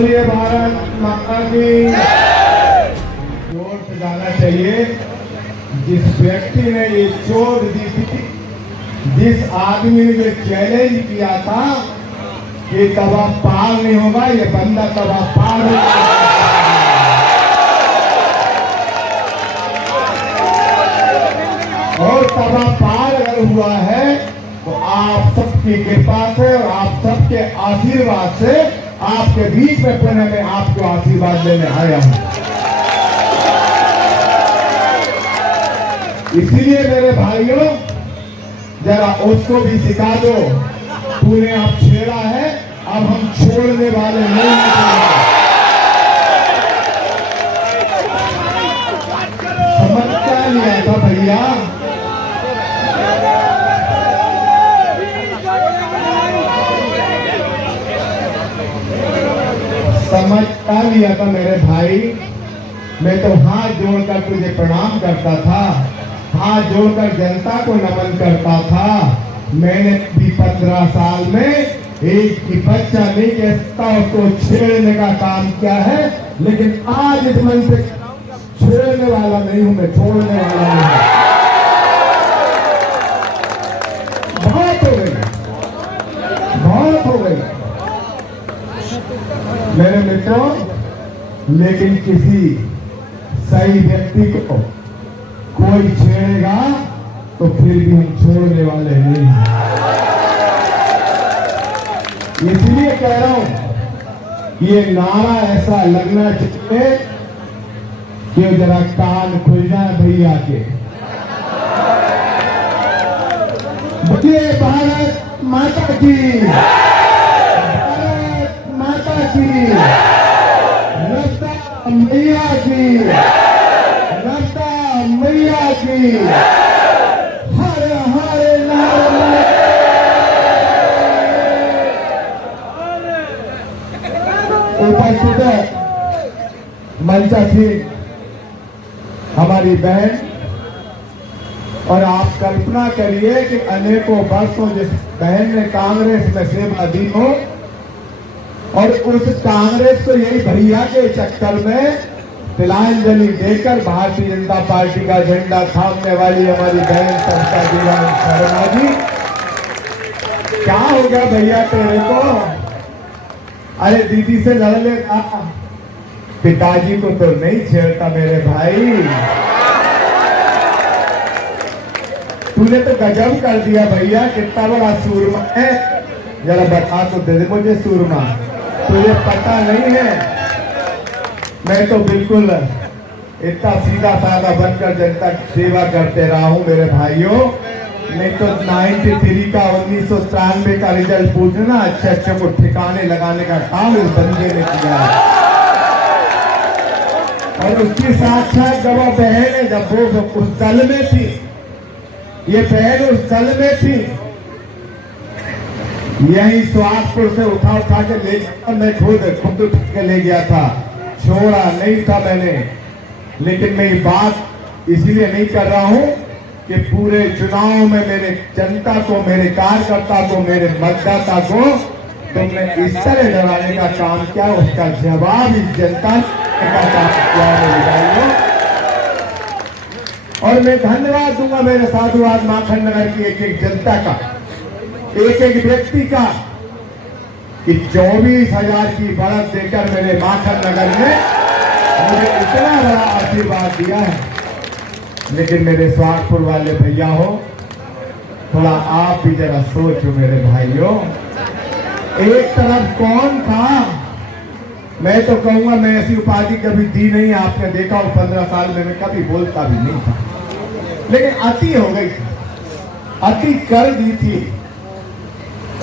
बोलिए भारत माता की। जोर से जाना चाहिए। जिस व्यक्ति ने ये चोट दी थी, जिस आदमी ने जो चैलेंज किया था कि तवा पार नहीं होगा, ये बंदा तवा पार होगा। और तवा पार अगर हुआ है तो आप सबकी कृपा से और आप सबके आशीर्वाद से आपके बीच में पुणे में आपको आशीर्वाद देने आया हूं। इसीलिए मेरे भाइयों, जरा उसको भी सिखा दो, तूने अब छेड़ा है, अब हम छोड़ने वाले नहीं हैं। समझता नहीं आता भैया। समझता लिया था मेरे भाई। मैं तो हाथ जोड़कर तुझे प्रणाम करता था, हाथ जोड़कर जनता को नमन करता था। मैंने भी 15 साल में एक भी बच्चा नहीं कहता उसको छेड़ने का काम किया है, लेकिन आज इस मन से छेड़ने वाला नहीं हूं, मैं छोड़ने वाला नहीं हूं। बहुत हो गई, बहुत हो गई मेरे मित्रों। लेकिन किसी सही व्यक्ति को कोई छेड़ेगा तो फिर भी हम छोड़ने वाले नहीं हैं। इसलिए कह रहा हूं कि ये नारा ऐसा लगना चाहिए कि जरा कान खुल जाए भैया के। बोलिए भारत माता की, भारत माता की, नमस्ता मैया की, नमस्ता मैया की। हर हर नारायण। उपस्थित है मंचा सिंह हमारी बहन, और आप कल्पना करिए कि अनेकों वर्षों जिस बहन ने कांग्रेस में सेवा दी हो, और उस कांग्रेस को यही भैया के चक्कर में तिलांजलि देकर भारतीय जनता पार्टी का झंडा थामने वाली हमारी बहन संस्था दीवान शर्मा जी। क्या हो गया भैया तेरे को? अरे दीदी से लड़ लेता, पिताजी को तो नहीं छेड़ता मेरे भाई। तूने तो गजब कर दिया भैया, कितना बड़ा सूरमा है। जरा बता तो दे मुझे सूरमा, तुझे पता नहीं है। मैं तो बिल्कुल इतना सीधा साधा बनकर जनता की सेवा करते रहा हूं मेरे भाइयों। नहीं तो 93 का 1993 का रिजल्ट पूछना, अच्छे को ठिकाने लगाने का काम इस बंदे ने किया है। और उसकी साक्षात गवाह बहन है, जब वो उस दल में थी, ये बहन उस दल में थी। यही सुहागपुर से उठा के ले गया, मैं खुद उठ के ले गया था, छोड़ा नहीं था मैंने। लेकिन मैं ये बात इसीलिए नहीं कर रहा हूं कि पूरे चुनाव में मेरे जनता को, मेरे कार्यकर्ता को, मेरे मतदाता को तुमने इस तरह डराने का काम किया, उसका जवाब इस जनता का काम किया मेरे भाइयों। और मैं धन्यवाद दूंगा मेरे साधुवाद माखन नगर की एक एक जनता का, एक एक व्यक्ति का, कि 24,000 की बढ़त देकर मेरे माखन नगर में मुझे इतना बड़ा आशीर्वाद दिया है। लेकिन मेरे सुहागपुर वाले भैया हो, थोड़ा आप भी जरा सोचो मेरे भाइयों। एक तरफ कौन था, मैं तो कहूंगा मैं ऐसी उपाधि कभी दी नहीं, आपने देखा हो 15 साल में मैं कभी बोलता भी नहीं था, लेकिन अति हो गई थी, अति कर दी थी।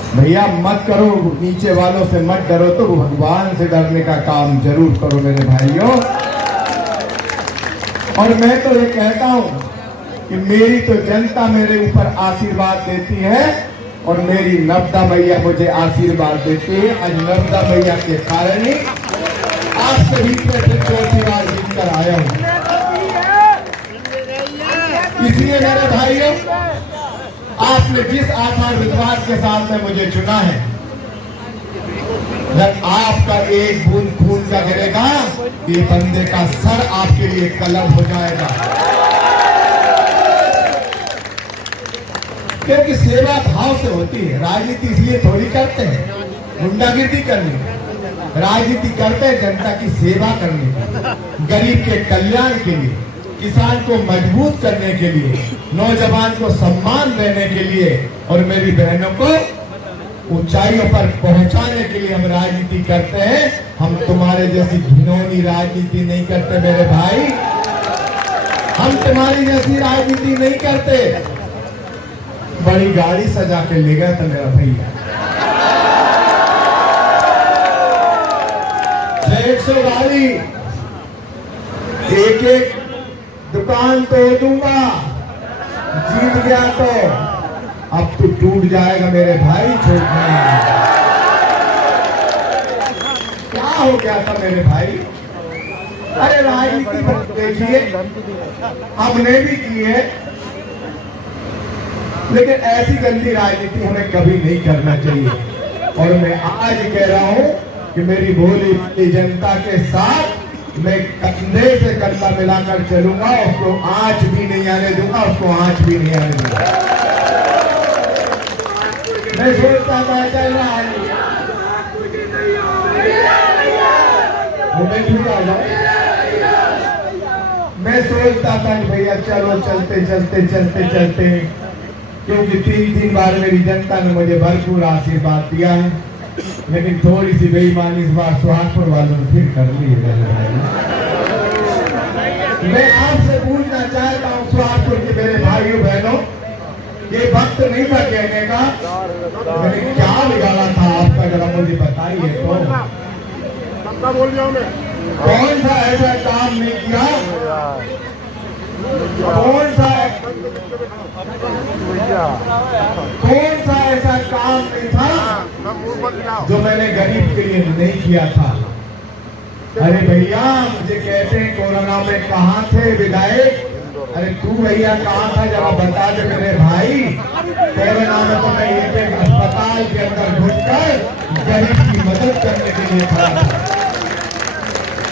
भैया मत करो, नीचे वालों से मत डरो, तो भगवान से डरने का काम जरूर करो मेरे भाइयों। और मैं तो ये कहता हूं कि मेरी तो जनता मेरे ऊपर आशीर्वाद देती है, और मेरी नर्मदा मैया मुझे आशीर्वाद देती है। और नर्मदा मैया के कारण ही आज सभी पे चौथी बार जीत कर आया हूं। इसलिए मेरे भाइयों, आपने जिस आचार विश्वास के साथ में मुझे चुना है, अगर आपका एक बूंद खून का गिरेगा, ये बंदे का सर आपके लिए कलम हो जाएगा। क्योंकि सेवा भाव से होती है। राजनीति इसलिए थोड़ी करते हैं गुंडागिर्दी करने, राजनीति करते हैं जनता की सेवा करने के, गरीब के कल्याण के लिए, किसान को मजबूत करने के लिए, नौजवान को सम्मान देने के लिए और मेरी बहनों को ऊंचाइयों पर पहुंचाने के लिए हम राजनीति करते हैं। हम तुम्हारे जैसी घिनौनी राजनीति नहीं करते मेरे भाई, हम तुम्हारी जैसी राजनीति नहीं करते। बड़ी गाड़ी सजा के ले गया था मेरा भैया, 150 गाड़ी, एक एक दुकान तोड़ दूंगा, जीत गया तो अब तो टूट जाएगा मेरे भाई, छोड़ना। क्या हो गया था मेरे भाई? अरे राजनीति देखिए हमने भी की है, लेकिन ऐसी गंदी राजनीति हमें कभी नहीं करना चाहिए। और मैं आज कह रहा हूं कि मेरी भोली भाली जनता के साथ मैं कंधे से कंधा मिलाकर चलूंगा, उसको आंच भी नहीं आने दूंगा, उसको आंच भी नहीं आने दूंगा। मैं सोचता था चल रहा है मैं सोचता था कि भैया चलो चलते चलते चलते चलते, क्योंकि 3 बार मेरी जनता ने मुझे भरपूर आशीर्वाद दिया है, लेकिन थोड़ी सी बेईमानी इस बार सुहागपुर वालों ने फिर कर ली है। मैं आपसे पूछना चाहता हूँ सुहागपुर के मेरे भाइयों बहनों, ये वक्त नहीं था कहने का मैंने क्या बिगाड़ा था आपका, जरा मुझे बताइए तो। बोल रहा हूँ मैं, कौन सा ऐसा काम नहीं किया, कौन सा ऐसा काम नहीं था जो मैंने गरीब के लिए नहीं किया था। अरे भैया मुझे कहते हैं कोरोना में कहाँ थे विधायक, अरे तू भैया कहाँ था जरा बता दे मेरे भाई। कोरोना में तो मैं एक अस्पताल के अंदर घुसकर गरीब की मदद करने के लिए खड़ा था।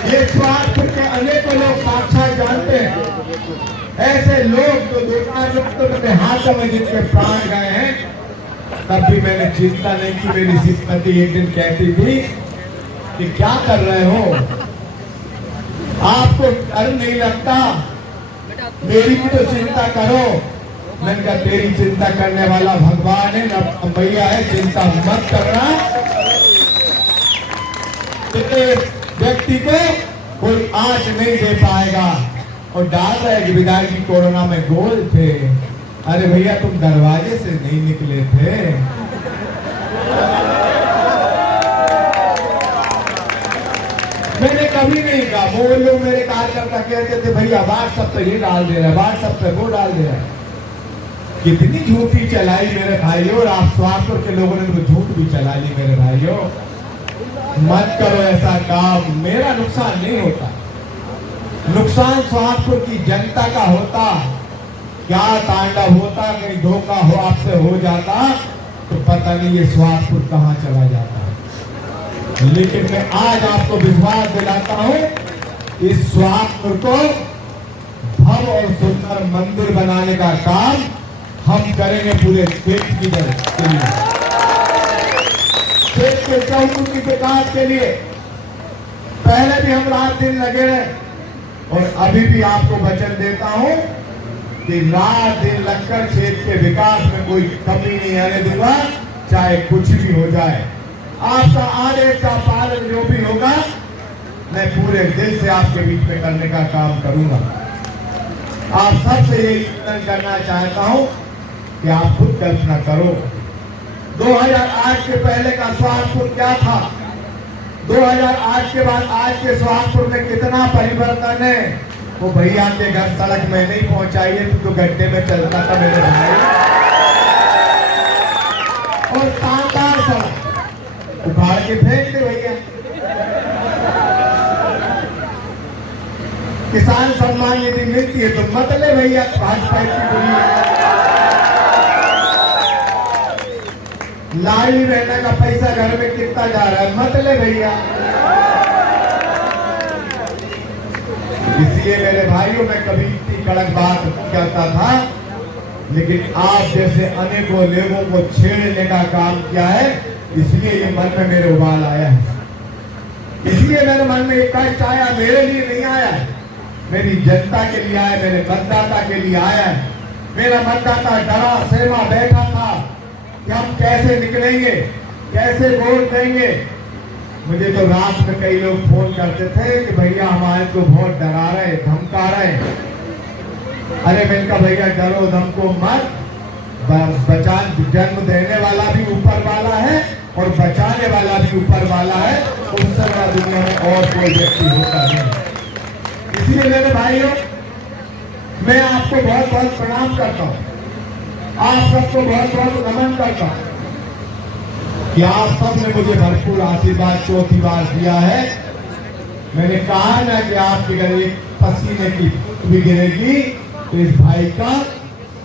ये सुहागपुर के अनेकों लोग साक्षात जानते हैं, ऐसे लोग जो 2-4 लोग तो मेरे हाथों में जिनके प्राण गए हैं, तब भी मैंने चिंता नहीं की। मेरी सिस्मती एक दिन कहती थी कि क्या कर रहे हो, आपको डर नहीं लगता, मेरी भी तो चिंता करो। मैंने कहा तेरी चिंता करने वाला भगवान है ना भैया है, चिंता मत करना। व्यक्ति को कोई आंच नहीं दे पाएगा। और डाल रहे कि विधायक जी कोरोना में गोल थे, अरे भैया तुम दरवाजे से नहीं निकले थे। मैंने कभी नहीं कहा, वो लोग मेरे कार्यकर्ता कहते थे भैया व्हाट्सएप पे ये डाल दे रहा है, व्हाट्सएप पे वो डाल दे रहा है। कितनी झूठी चलाई मेरे भाइयों, और आप सुहागपुर के लोगों ने तो झूठ भी चला ली मेरे भाइयों। मत करो ऐसा काम, मेरा नुकसान नहीं होता, नुकसान सुहागपुर की जनता का होता। क्या तांडव होता, कहीं धोखा हो आपसे हो जाता तो पता नहीं ये सुहागपुर कहाँ चला जाता। लेकिन मैं आज आपको विश्वास दिलाता हूँ, इस सुहागपुर को भव्य और सुंदर मंदिर बनाने का काम हम करेंगे पूरे क्षेत्र की के लिए, क्षेत्र के चौमुखी विकास के लिए। पहले भी हम रात दिन लगे रहे और अभी भी आपको वचन देता हूं कि रात दिन लगकर क्षेत्र के विकास में कोई कमी नहीं आने दूंगा, चाहे कुछ भी हो जाए। आपका आदेश का पालन जो भी होगा मैं पूरे दिल से आपके बीच में करने का काम करूंगा। आप सबसे यही निवेदन करना चाहता हूं कि आप खुद कल्पना करो 2008 के पहले का सुहागपुर क्या था, 2008 के बाद आज के सुहागपुर में कितना परिवर्तन है। वो भैया के घर सड़क में नहीं पहुंचाइए तो गड्ढे में चलता था मेरे भाई, और शानदार सड़क उखाड़ के फेंक दे भैया। किसान सम्मान यदि मिलती है तो मत ले भैया, भाजपा की लाडली बहना का पैसा घर में कितना जा रहा है, मत ले भैया। इसलिए मेरे भाइयों, मैं कभी इतनी कड़क बात कहता था, लेकिन आप जैसे अनेकों लोगों को छेड़ने का काम किया है, इसलिए ये मन में मेरे उबाल आया है। इसलिए मेरे मन में एक कष्ट आया, मेरे लिए नहीं आया है, मेरी जनता के लिए आया, मेरे मतदाता के लिए आया है। मेरा मतदाता डरा सहमा बैठा था कि हम कैसे निकलेंगे, कैसे वोट देंगे। मुझे तो रात में कई लोग फोन करते थे कि भैया हमारे को बहुत डरा रहे, धमका रहे। अरे मैंने कहा भैया डरो धमको मत, बचान जन्म देने वाला भी ऊपर वाला है और बचाने वाला भी ऊपर वाला है, उससे बड़ा दुनिया में और कोई व्यक्ति होता नहीं। इसलिए मेरे भाइयों, मैं आपको बहुत बहुत प्रणाम करता हूं, आप सबको बहुत बहुत नमन करता हूं कि आप सबने मुझे भरपूर आशीर्वाद चौथी बार दिया है। मैंने कहा ना कि आपके घर एक पसीने की भी गिरेगी तो इस भाई का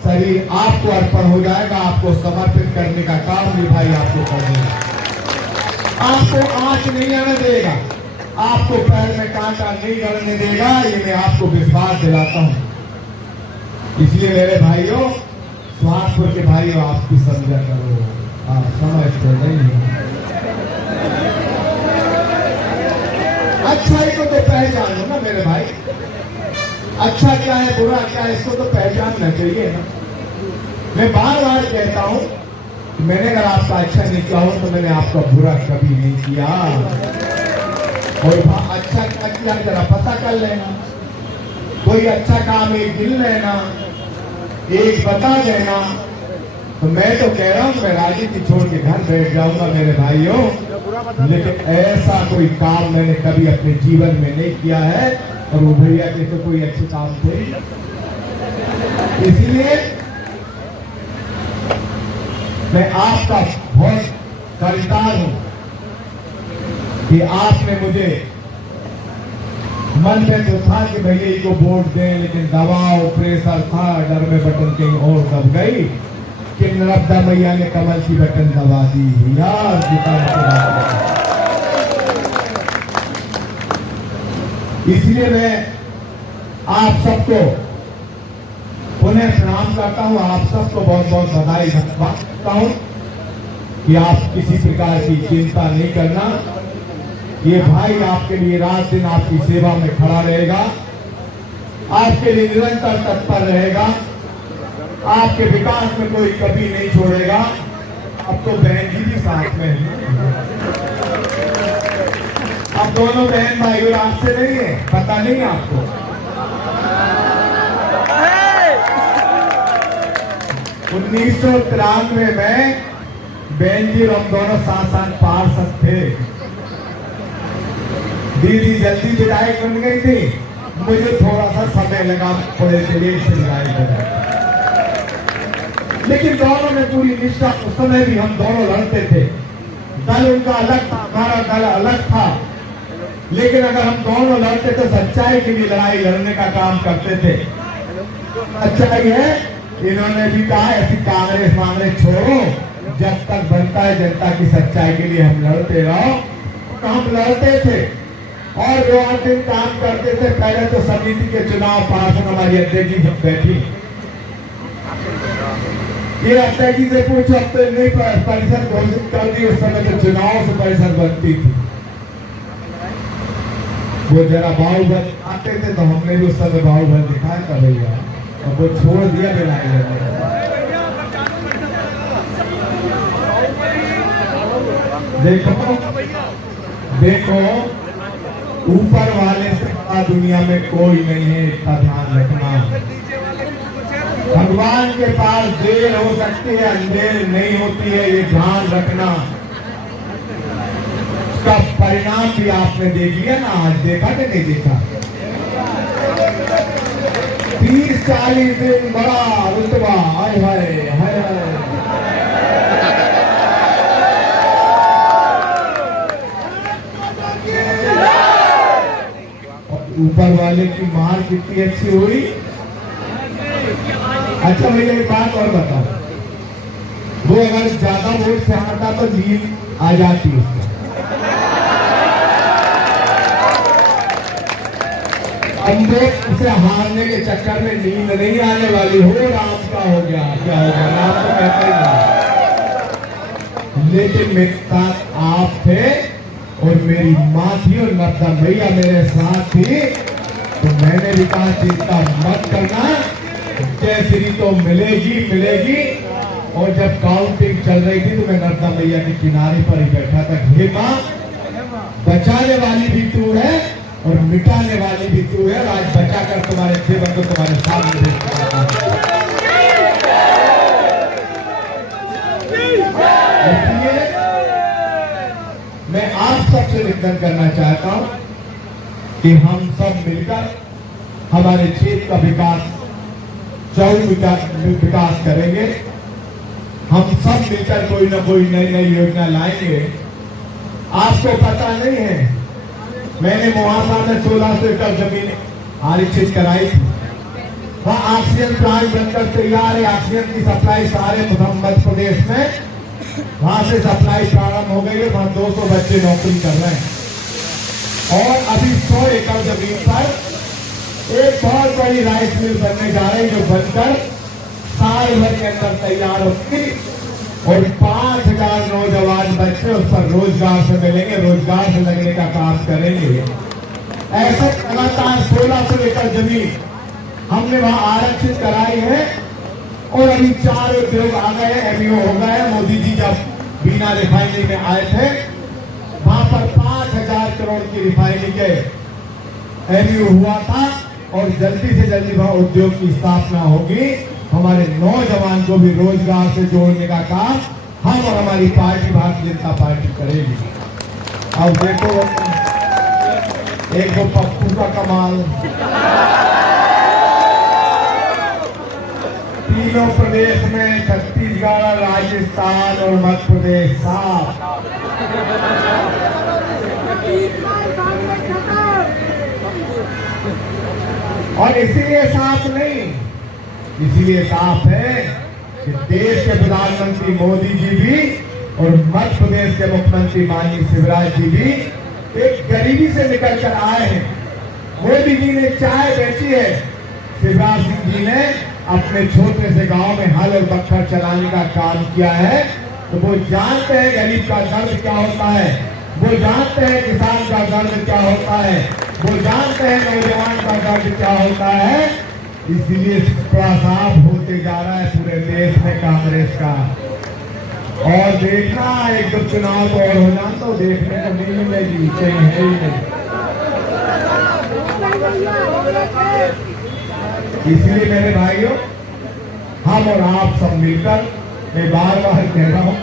शरीर आपको अर्पण हो जाएगा, आपको समर्पित करने का काम भी भाई आपको कर देगा। आपको आंच नहीं आने देगा, आपको पैर में कांटा नहीं गड़ने देगा, ये मैं आपको विश्वास दिलाता हूं। इसलिए मेरे भाइयों, स्वास्थ्य के भाइयों, आप भी समझा करो, आप समझते नहीं हो। अच्छाई को तो पहचानो ना मेरे भाई, अच्छा क्या है बुरा क्या है इसको तो पहचानना चाहिए ना। मैं बार बार कहता हूं, मैंने अगर आपका अच्छा नहीं किया हो तो मैंने आपका बुरा कभी नहीं किया। और अच्छा क्या किया जरा पता कर लेना, कोई अच्छा काम एक गिन लेना, एक बता देना। तो मैं तो कह रहा हूं मैं राजनीति छोड़ के घर बैठ जाऊंगा मेरे भाइयों, लेकिन ऐसा कोई काम मैंने कभी अपने जीवन में नहीं किया है। और वो भैया के तो कोई अच्छे काम थे, इसलिए मैं आपका बहुत कर्जदार हूं कि आपने मुझे मन में तो था कि भैया को वोट दें, लेकिन दबाव प्रेशर था, डर में बटन कहीं और दब गई कि नर्मदा मैया ने कमल की बटन दबा दी यार। इसलिए मैं आप सबको पुनः प्रणाम करता हूं, आप सबको बहुत बहुत बधाई देता हूं कि आप किसी प्रकार की चिंता नहीं करना। ये भाई आपके लिए रात दिन आपकी सेवा में खड़ा रहेगा, आपके लिए निरंतर तत्पर रहेगा, आपके विकास में कोई कभी नहीं छोड़ेगा। अब तो बहन जी भी साथ में है, अब दोनों बहन भाई रात से नहीं है, पता नहीं आपको। 1993 में बहन जी और हम दोनों साथ साथ पार्षद थे। दीदी जल्दी विधायक बन गई थी, मुझे थोड़ा सा समय लगा थोड़े से लेट से विधायक बना, लेकिन दोनों में पूरी निष्ठा। उस समय भी हम दोनों लड़ते थे, दल उनका अलग था, हमारा दल अलग था, लेकिन अगर हम दोनों लड़ते तो सच्चाई के लिए लड़ाई लड़ने का काम करते थे। सच्चाई है, इन्होंने भी कहा ऐसी कांग्रेस मांग्रेस छोड़ो, जब तक बनता है जनता की सच्चाई के लिए हम लड़ते रहो। तो हम लड़ते थे और जो 8 दिन काम करते थे। पहले तो समिति के चुनाव पार्षद हमारी अध्यक्ष जी बैठी, ये अध्यक्ष जी से पूछो, अब तो नहीं परिषद घोषित कर दी, उस समय तो चुनाव से परिषद बनती थी। वो जरा बाहुबल आते थे तो हमने भी उस समय बाहुबल दिखाया था भैया, और वो छोड़ दिया बिना। देखो देखो, ऊपर वाले से बड़ा दुनिया में कोई नहीं है, इसका ध्यान रखना। भगवान के पास देर हो सकती है, अंधेर नहीं होती है, ये ध्यान रखना। उसका परिणाम भी आपने देख लिया ना, आज देखा कि नहीं देखा। 30-40 दिन बड़ा रुतबा, हाय हाय हाय हाय। ऊपर वाले की मार कितनी अच्छी हुई। अच्छा भैया एक बात और बताओ, वो अगर ज्यादा वोट से हारता तो जीत आ जाती उसको। अंधे उसे हारने के चक्कर में नींद नहीं आने वाली हो। राम का हो गया, क्या हो गया, राम तो कहते ही नहीं। लेकिन मेरे साथ आप थे और मेरी माँ थी और नर्मदा मैया मेरे साथ थी, तो मैंने भी कहा चिंता मत करना, जय श्री तो मिलेगी मिलेगी। और जब काउंटिंग चल रही थी तो मैं नर्मदा मैया के किनारे पर ही बैठा था। हे माँ, बचाने वाली भी तू है और मिटाने वाली भी तू है। आज बचाकर तुम्हारे सेवक को तुम्हारे सामने इसलिए मैं आप सबसे निवेदन करना चाहता हूं कि हम सब मिलकर हमारे क्षेत्र का विकास, चौड़ विकास करेंगे। हम सब मिलकर कोई ना कोई नई नई योजना लाएंगे। आपको पता नहीं है, मैंने मुआवजा में 1600 एकड़ जमीन आरक्षित कराई थी। वहाँ ऑक्सीजन प्लांट बनकर तैयार है। ऑक्सीजन की सप्लाई सारे मध्य प्रदेश में वहां से सप्लाई प्रारंभ हो गई है। वहां 200 बच्चे नौकरी कर रहे हैं। और अभी 100 एकड़ जमीन पर एक बहुत बड़ी राइस मिल बनने जा रही है, जो बनकर साल भर के अंदर तैयार होगी और 5000 नौजवान बच्चे उस पर रोजगार से मिलेंगे, रोजगार से लगने का काम करेंगे। ऐसे लगातार 1600 एकड़ जमीन हमने वहां आरक्षित कराई है और अभी 4 उद्योग आ गए, एमयू हो गए। मोदी जी जब बीना रिफाइनरी में आए थे, वहां पर 5000 करोड़ की रिफाइनरी के एमयू हुआ था और जल्दी से जल्दी वहां उद्योग की स्थापना होगी। हमारे नौजवान को भी रोजगार से जोड़ने का काम हम और हमारी पार्टी भारतीय जनता पार्टी करेगी। अब देखो, एक तो पप्पू का कमाल, तीनों प्रदेश में छत्तीसगढ़, राजस्थान और मध्य प्रदेश साफ। और इसीलिए साफ नहीं, इसीलिए साफ है कि देश के प्रधानमंत्री मोदी जी भी और मध्य प्रदेश के मुख्यमंत्री माननीय शिवराज जी भी एक गरीबी से निकल कर आए हैं। मोदी जी ने चाय बेची है, शिवराज सिंह जी ने अपने छोटे से गांव में हल और बखर चलाने का काम किया है। तो वो जानते हैं गरीब का दर्द क्या होता है, वो जानते हैं किसान का दर्द क्या होता है, वो जानते हैं नौजवान का दर्द क्या होता है। इसलिए थोड़ा साफ होते जा रहा है पूरे देश में कांग्रेस का। और देखना, एक दो चुनाव तो और हो जाए तो देखने को नहीं मिलेगी, कहीं है ही नहीं। इसलिए मेरे भाइयों, हम और आप सब मिलकर, मैं बार बार कह रहा हूं,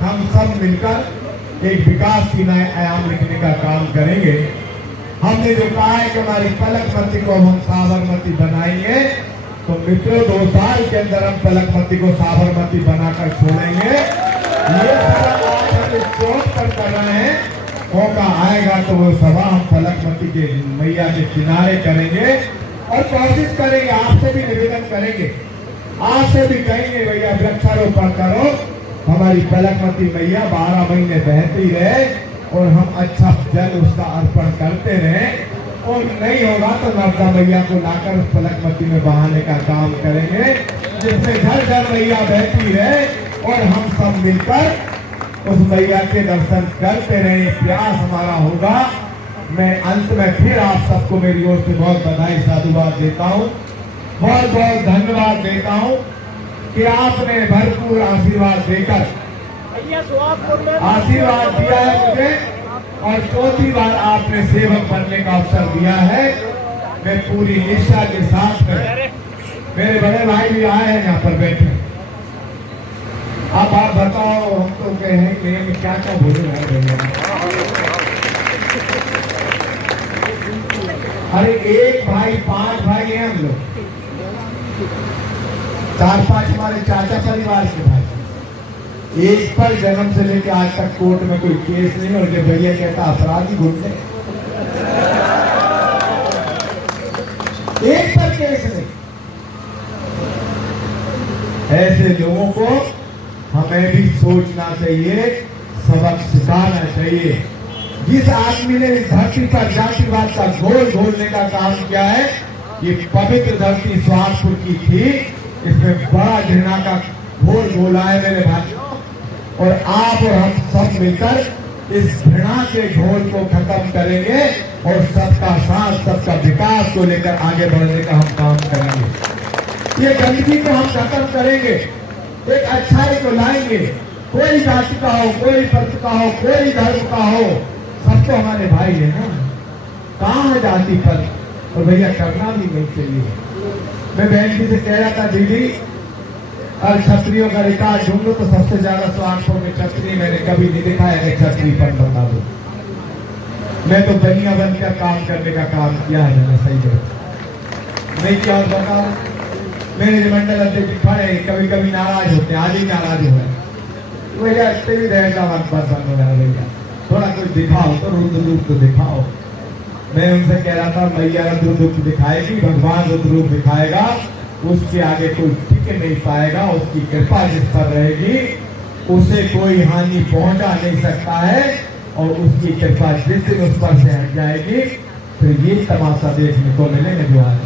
हम सब मिलकर एक विकास की नए आयाम लिखने का काम करेंगे। हमने जो कहा है कि हमारी पलकमती को हम साबरमती बनाएंगे, तो मित्रों 2 साल के अंदर हम पलकमती को साबरमती बनाकर छोड़ेंगे। ये सभा आज हम चौक पर कर रहे हैं, मौका आएगा तो वो सभा हम पलकमती के मैया के किनारे करेंगे और कोशिश करेंगे, आपसे भी निवेदन करेंगे, आपसे भी कहेंगे भैया वृक्षारोपण करो, हमारी पलकमती मैया 12 महीने बहती रहे और हम अच्छा जल उसका अर्पण करते रहे। और नहीं होगा तो नर्मदा मैया को लाकर उस पलकमती में बहाने का काम करेंगे, जिसमें घर घर मैया बहती रहे और हम सब मिलकर उस मैया के दर्शन करते रहे। प्रयास हमारा होगा। मैं अंत में फिर आप सबको मेरी ओर से बहुत बधाई साधुवाद देता हूँ, बहुत बहुत धन्यवाद देता हूँ कि आपने भरपूर आशीर्वाद देकर आशीर्वाद दिया है मुझे और 4थी बार आपने सेवक बनने का अवसर दिया है। मैं पूरी निष्ठा के साथ में, मेरे बड़े भाई भी आए हैं यहाँ पर बैठे। अब आप बताओ, हम तो कहें कि क्या क्या बोले भैया। अरे एक भाई 5 भाई हैं हम लोग, 4-5 हमारे चाचा परिवार के भाई। एक पर जन्म से लेकर आज तक कोर्ट में कोई केस नहीं, और जब भैया कहता अपराधी घूमने, एक पर केस नहीं। ऐसे लोगों को हमें भी सोचना चाहिए, सबक सिखाना चाहिए। जिस आदमी ने इस धरती पर जातिवाद का घोल घोलने का काम किया है, ये पवित्र धरती सोहागपुर की थी, इसमें बड़ा घृणा का घोल घोला है मेरे भाइयों। और आप और हम सब मिलकर इस घृणा के घोल को खत्म करेंगे और सबका साथ, सबका विकास को लेकर आगे बढ़ने का हम काम करेंगे। ये गंदगी को हम खत्म करेंगे, एक अच्छाई को लाएंगे। कोई जाति का हो, कोई पंथ का हो, कोई धर्म का हो, सब तो हमारे भाई है ना। कहाँ है जाति पर? और भैया करना भी नहीं चाहिए। मैं बहन जी से कह रहा था, दीदी और क्षत्रियों का रिकॉर्ड ढूंढो तो सबसे ज्यादा सोहागपुर में क्षत्रिय मैंने कभी नहीं देखा है। क्षत्रिय पर बता दो, मैं तो बनिया बनकर काम करने का काम किया है, मैंने सही जगह नहीं किया। और बताओ, मेरे जो मंडल अध्यक्ष खड़े कभी कभी नाराज होते हैं, आज ही नाराज हो गए भैया, इतने भी रहेगा मन पर बंद हो गया भैया, थोड़ा कुछ दिखाओ तो रुद्र रूप तो दिखाओ। मैं उनसे कह रहा था, मैया रुद्र रूप दिखाएगी, भगवान रुद्र रूप दिखाएगा, उसके आगे कोई टिक नहीं पाएगा। उसकी कृपा जिस पर रहेगी उसे कोई हानि पहुंचा नहीं सकता है, और उसकी कृपा जिस दिन उस पर से हट जाएगी फिर ये तमाशा देखने को मिलेगा जो आज